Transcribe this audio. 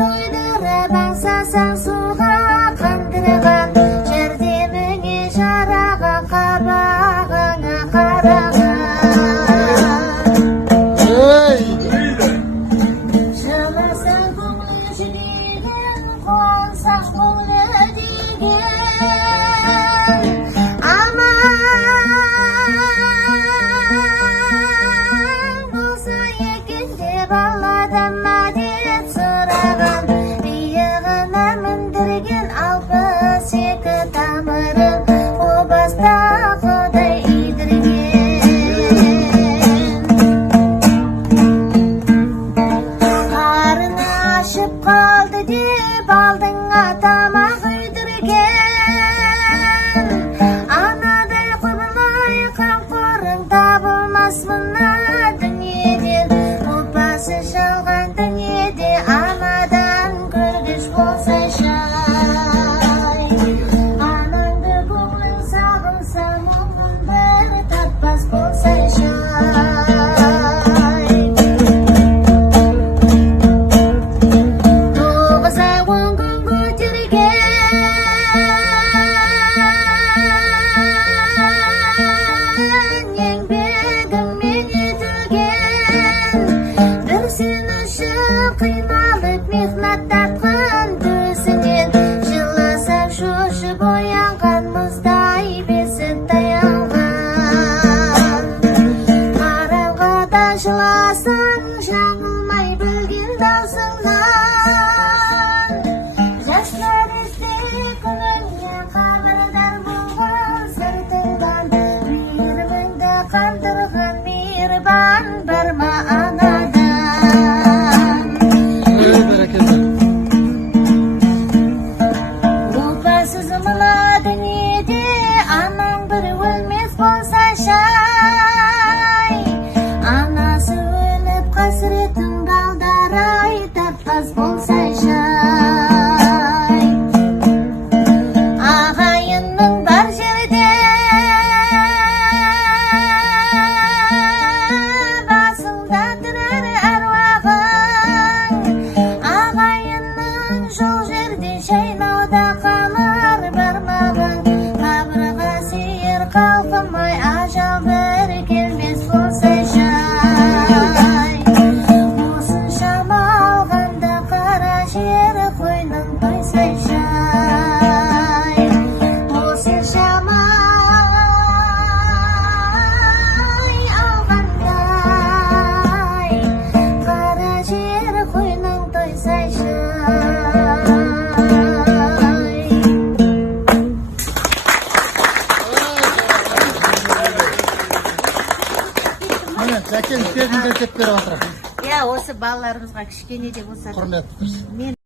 тойдырып аңсасаң суға қандырған жәрдеміңе жараға қабағыңа қараған жыласаң көңіл жүрегін қонсаң көңілі деген баладан мәдет сұраған иығына міндірген 62 тамырын о баста құдай идірген қарыны ашып қалды деп алдыңа тамақ үйдірген анадай құбылай қамқорың табылмас мына дүниеден жалған дүниеде анадан көргіш болса шай анаңды көңілің сағынса мұңын бір тартпас болса шай 9 ай 10 күн көтерген еңбегіңмен етілген сен үшін қиналып мехнат тартқан төсінен жыласаң шошып оянған мұздай бесік таянған қараңғыда жыласаң жаңылмай білген даусыңнан жастар есте күніңнен хабардар болған сыртыңдан мейіріміңді қандырған мейірбан бар ма анадан опасыз мына дүниеде анаң бір өлмес болса шай анасы өліп қасіретін балдар-ай тартпас болса шай ағайынның бар жерде басында тұрар әруағың ағайынның жол жерде шайнауда қалар бармағың қабырға сиыр қалқымай ажал бір келмес болса шай осыншама алғанда қара жер қойның тойса шай осыншама алғанда қара жер қойның тойса шай Сәкен сөзін деп беріп жатыр. осы балаларымызға кішкене де болса Құрметті.